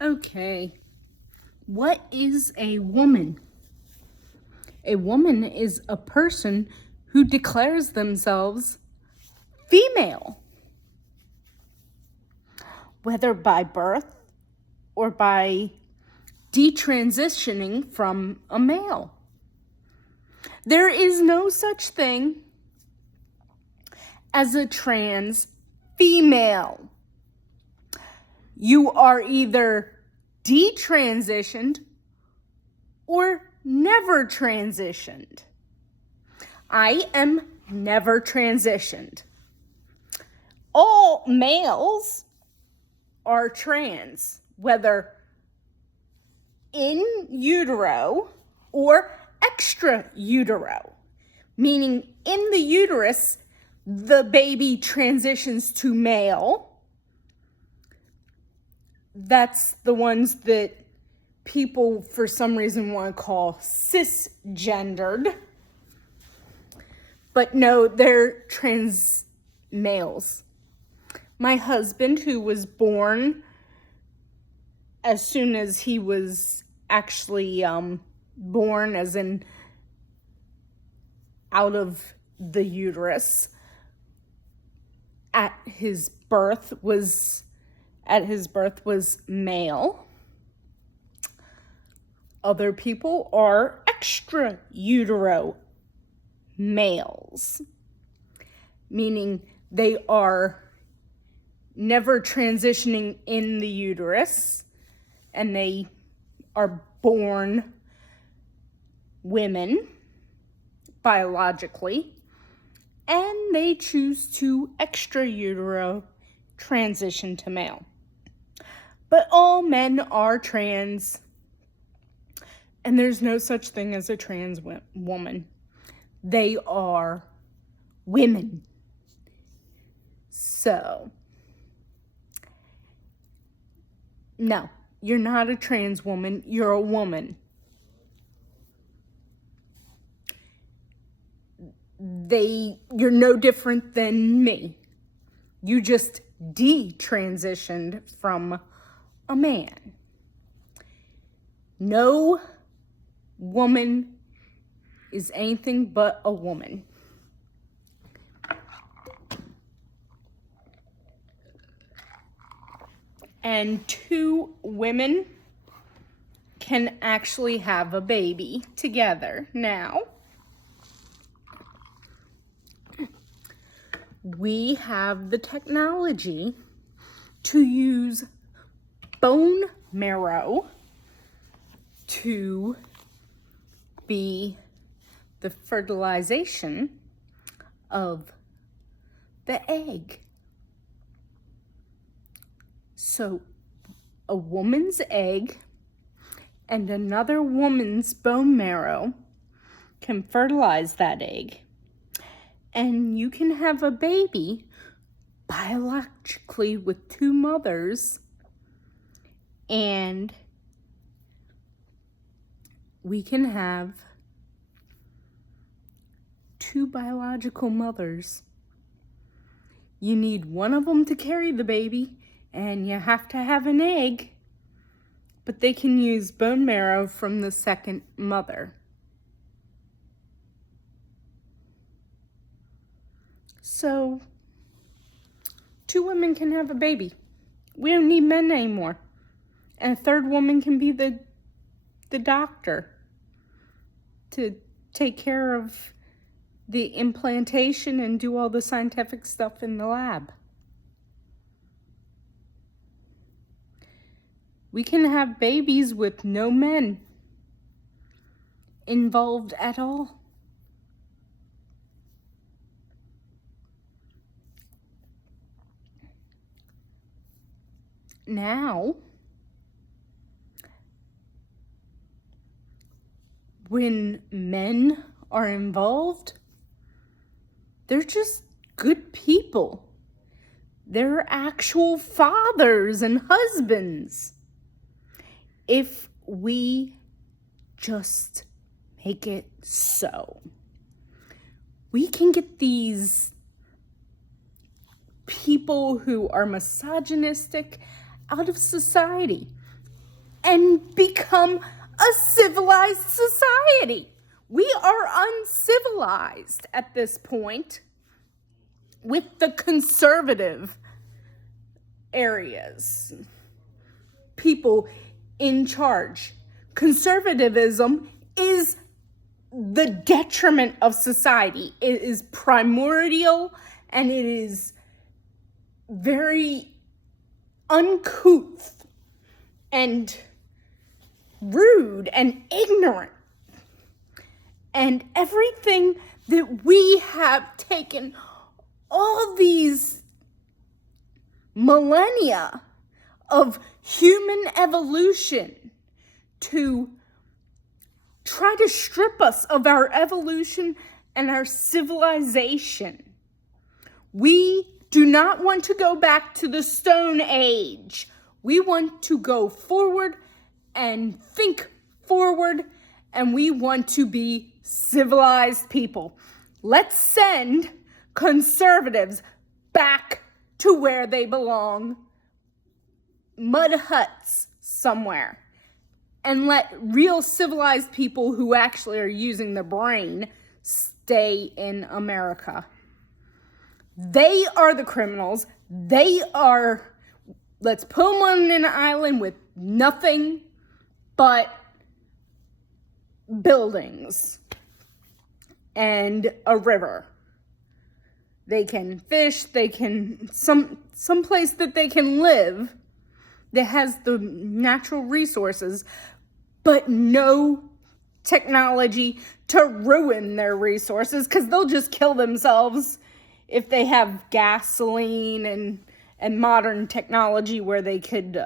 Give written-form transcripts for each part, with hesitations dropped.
Okay, what is a woman? A woman is a person who declares themselves female, whether by birth or by detransitioning from a male. There is no such thing as a trans female. You are either detransitioned or never transitioned. I am never transitioned. All males are trans, whether in utero or extra utero, meaning in the uterus, the baby transitions to male. That's the ones that people for some reason want to call cisgendered. But no, they're trans males. My husband, who was born as soon as he was actually born, as in out of the uterus, at his birth was male. Other people are extra utero males, meaning they are never transitioning in the uterus and they are born women biologically, and they choose to extra utero transition to male. But all men are trans, and there's no such thing as a trans woman. They are women. So, no, you're not a trans woman, you're a woman. You're no different than me. You just detransitioned from a man. No woman is anything but a woman. And two women can actually have a baby together now. We have the technology to use bone marrow to be the fertilization of the egg. So a woman's egg and another woman's bone marrow can fertilize that egg. And you can have a baby biologically with two mothers, and we can have two biological mothers. You need one of them to carry the baby, and you have to have an egg, but they can use bone marrow from the second mother. So, two women can have a baby. We don't need men anymore. And a third woman can be the doctor to take care of the implantation and do all the scientific stuff in the lab. We can have babies with no men involved at all. Now, when men are involved, they're just good people. They're actual fathers and husbands. If we just make it so, we can get these people who are misogynistic out of society. and become a civilized society. We are uncivilized at this point with the conservative areas, people in charge. Conservatism is the detriment of society. It is primordial and it is very uncouth and rude and ignorant. And everything that we have taken all these millennia of human evolution to try to strip us of our evolution and our civilization. We do not want to go back to the Stone Age. We want to go forward and think forward, and we want to be civilized people. Let's send conservatives back to where they belong, mud huts somewhere, and let real civilized people who actually are using the brain stay in America. They are the criminals. Let's put them on an island with nothing but buildings and a river. They can fish, they can, some place that they can live that has the natural resources, but no technology to ruin their resources, because they'll just kill themselves if they have gasoline and modern technology where they could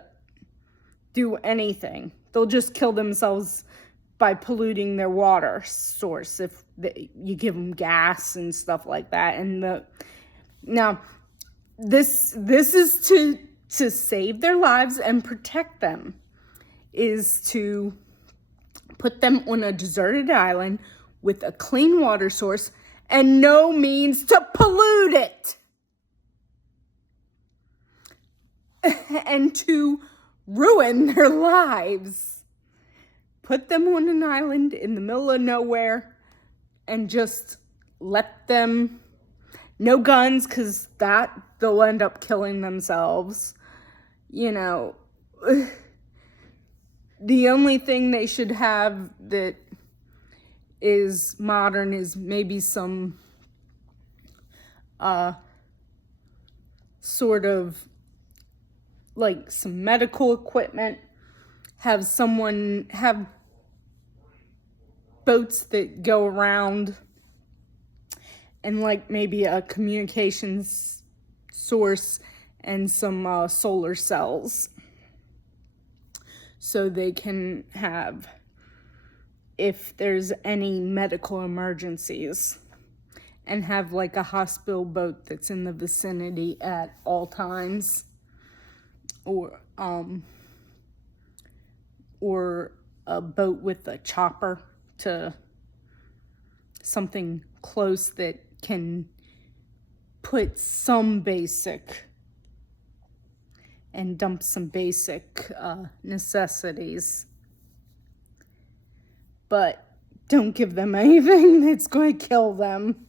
do anything. They'll just kill themselves by polluting their water source if you give them gas and stuff like that. And now this is to save their lives and protect them, is to put them on a deserted island with a clean water source and no means to pollute it. And to ruin their lives. Put them on an island in the middle of nowhere and just let them, no guns, because they'll end up killing themselves. You know, the only thing they should have that is modern is maybe some sort of like some medical equipment, have boats that go around, and like maybe a communications source and some solar cells, so they can have, if there's any medical emergencies, and have like a hospital boat that's in the vicinity at all times, or a boat with a chopper to something close that can put some basic and dump some basic necessities. But don't give them anything that's going to kill them.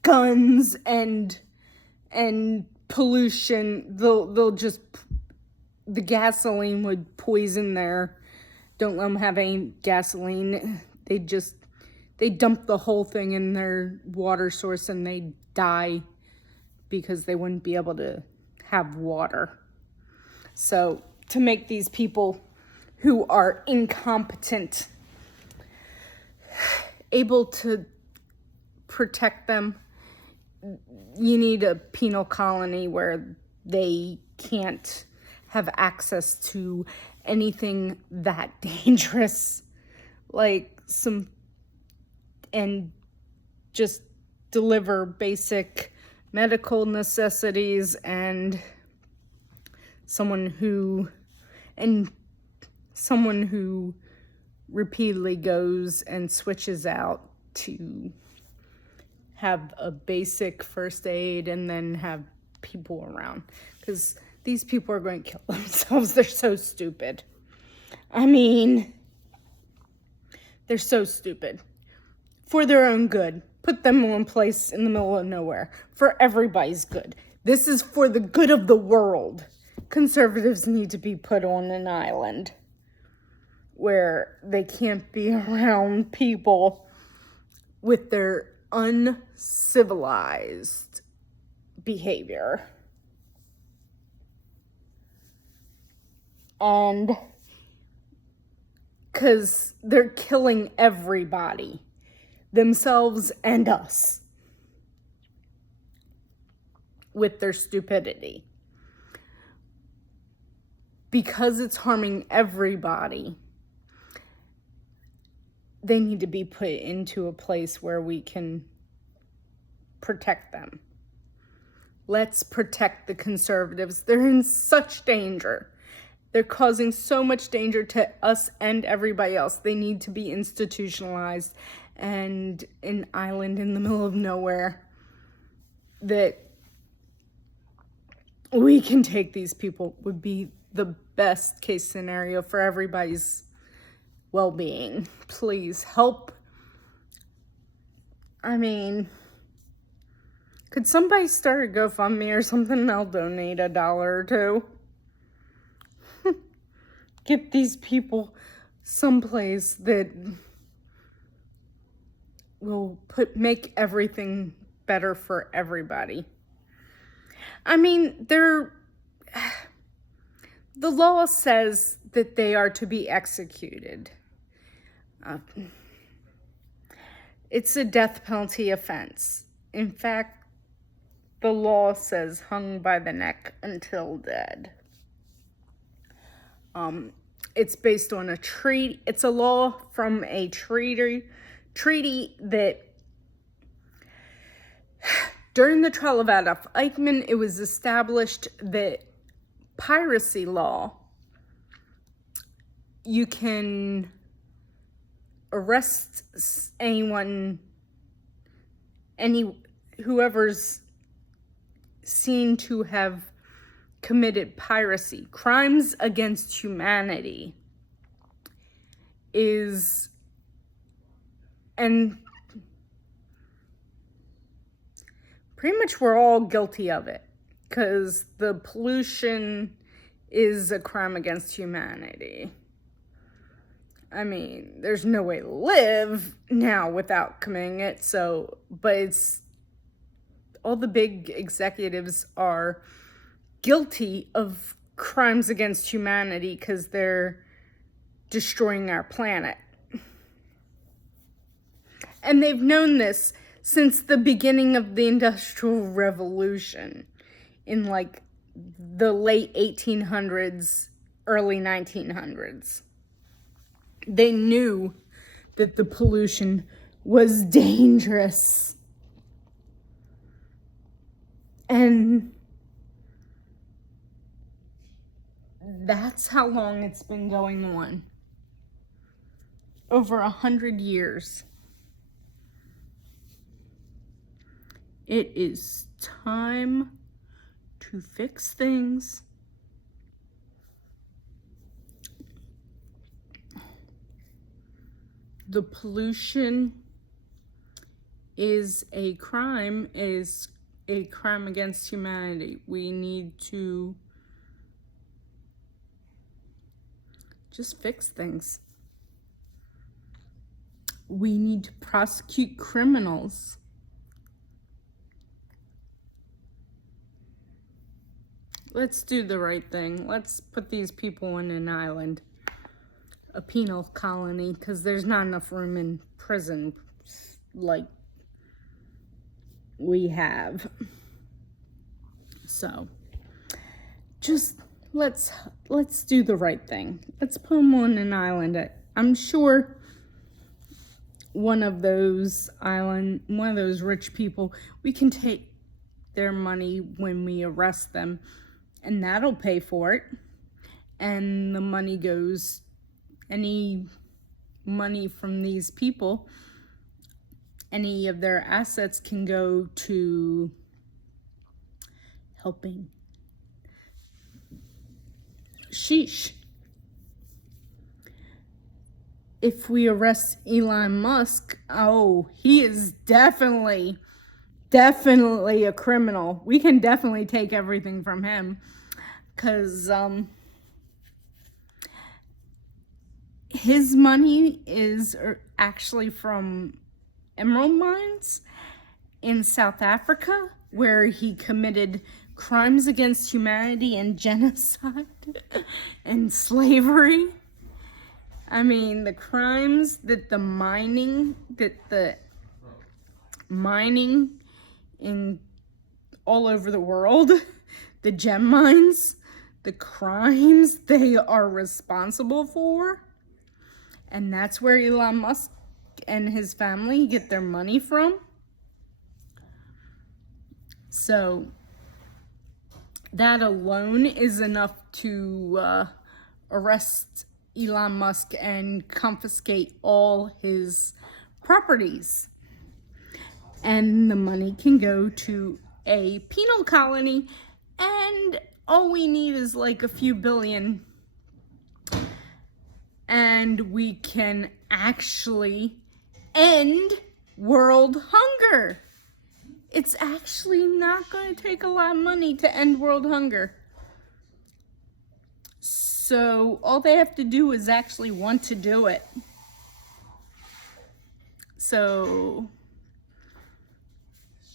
Guns and pollution, they'll just, the gasoline would poison don't let them have any gasoline. They dump the whole thing in their water source and they die because they wouldn't be able to have water. So to make these people who are incompetent able to protect them, you need a penal colony where they can't have access to anything that dangerous, and just deliver basic medical necessities, and someone who repeatedly goes and switches out to have a basic first aid and then have people around, because these people are going to kill themselves. They're so stupid. I mean, they're so stupid. For their own good. Put them in one place in the middle of nowhere. For everybody's good. This is for the good of the world. Conservatives need to be put on an island where they can't be around people with their uncivilized behavior. And because they're killing everybody, themselves and us, with their stupidity. Because it's harming everybody, they need to be put into a place where we can protect them. Let's protect the conservatives. They're in such danger. They're causing so much danger to us and everybody else. They need to be institutionalized and an island in the middle of nowhere that we can take these people would be the best case scenario for everybody's well-being. Please help. I mean, could somebody start a GoFundMe or something? I'll donate $1 or $2. Get these people someplace that will make everything better for everybody. I mean, the law says that they are to be executed. It's a death penalty offense. In fact, the law says hung by the neck until dead. It's based on a treaty. It's a law from a treaty that during the trial of Adolf Eichmann, it was established that piracy law, you can arrest whoever's seen to have committed piracy, crimes against humanity, and pretty much we're all guilty of it, because the pollution is a crime against humanity. I mean, there's no way to live now without committing it, but it's, all the big executives are guilty of crimes against humanity because they're destroying our planet. And they've known this since the beginning of the Industrial Revolution in like the late 1800s, early 1900s. They knew that the pollution was dangerous. And that's how long it's been going on. Over 100 years. It is time to fix things. The pollution is a crime against humanity. We need to just fix things. We need to prosecute criminals. Let's do the right thing. Let's put these people on an island, a penal colony, because there's not enough room in prison like we have. So, just let's do the right thing. Let's put them on an island. I'm sure one of those rich people, we can take their money when we arrest them, and that'll pay for it. And the money goes, any money from these people, any of their assets can go to helping. Sheesh. if we arrest Elon Musk, oh, he is definitely a criminal. We can definitely take everything from him, because his money is actually from emerald mines in South Africa, where he committed crimes against humanity and genocide and slavery. I mean, the crimes that the mining in all over the world, the gem mines, the crimes they are responsible for. And that's where Elon Musk and his family get their money from. So that alone is enough to arrest Elon Musk and confiscate all his properties. And the money can go to a penal colony, and all we need is like a few billion, and we can actually end world hunger. It's actually not going to take a lot of money to end world hunger. So all they have to do is actually want to do it. So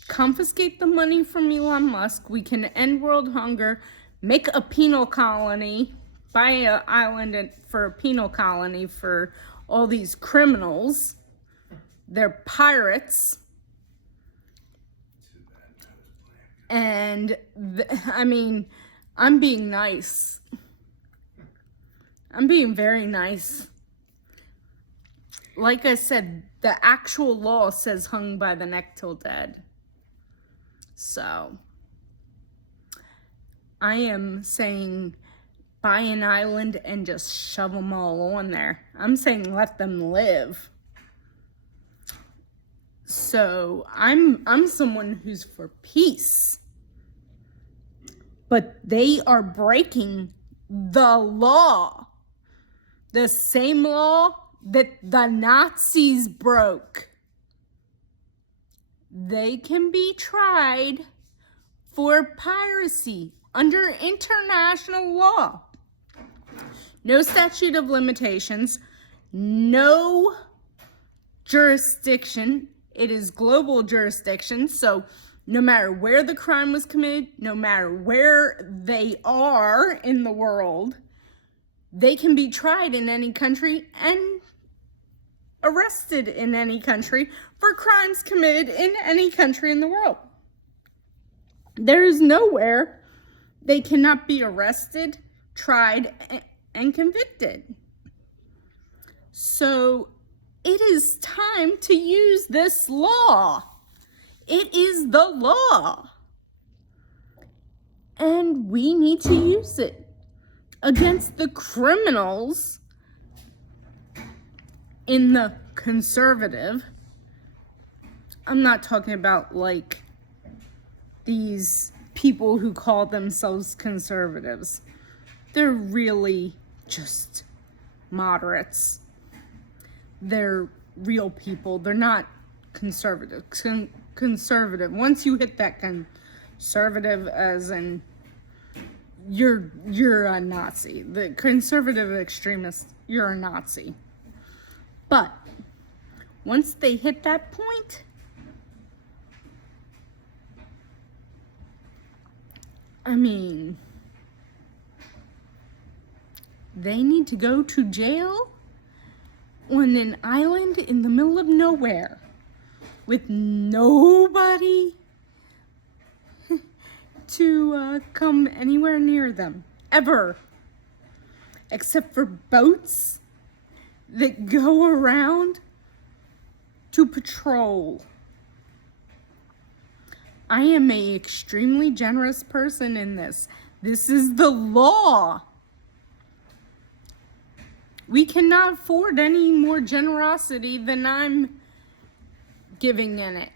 confiscate the money from Elon Musk. We can end world hunger, make a penal colony, buy an island for a penal colony for all these criminals. They're pirates. And I mean, I'm being nice. I'm being very nice. Like I said, the actual law says hung by the neck till dead. So I am saying buy an island and just shove them all on there. I'm saying let them live. So I'm someone who's for peace. But they are breaking the law. The same law that the Nazis broke. They can be tried for piracy under international law. No statute of limitations, no jurisdiction. It is global jurisdiction, so no matter where the crime was committed, no matter where they are in the world, they can be tried in any country and arrested in any country for crimes committed in any country in the world. There is nowhere they cannot be arrested, tried, and convicted. So it is time to use this law. It is the law. And we need to use it against the criminals in the conservative. I'm not talking about like these people who call themselves conservatives. They're really just moderates. They're real people. They're not conservative. Conservative. Once you hit that conservative, as in you're a Nazi. The conservative extremist, you're a Nazi. But once they hit that point, I mean, they need to go to jail on an island in the middle of nowhere with nobody to come anywhere near them, ever, except for boats that go around to patrol. I am an extremely generous person in this. This is the law. We cannot afford any more generosity than I'm giving in it.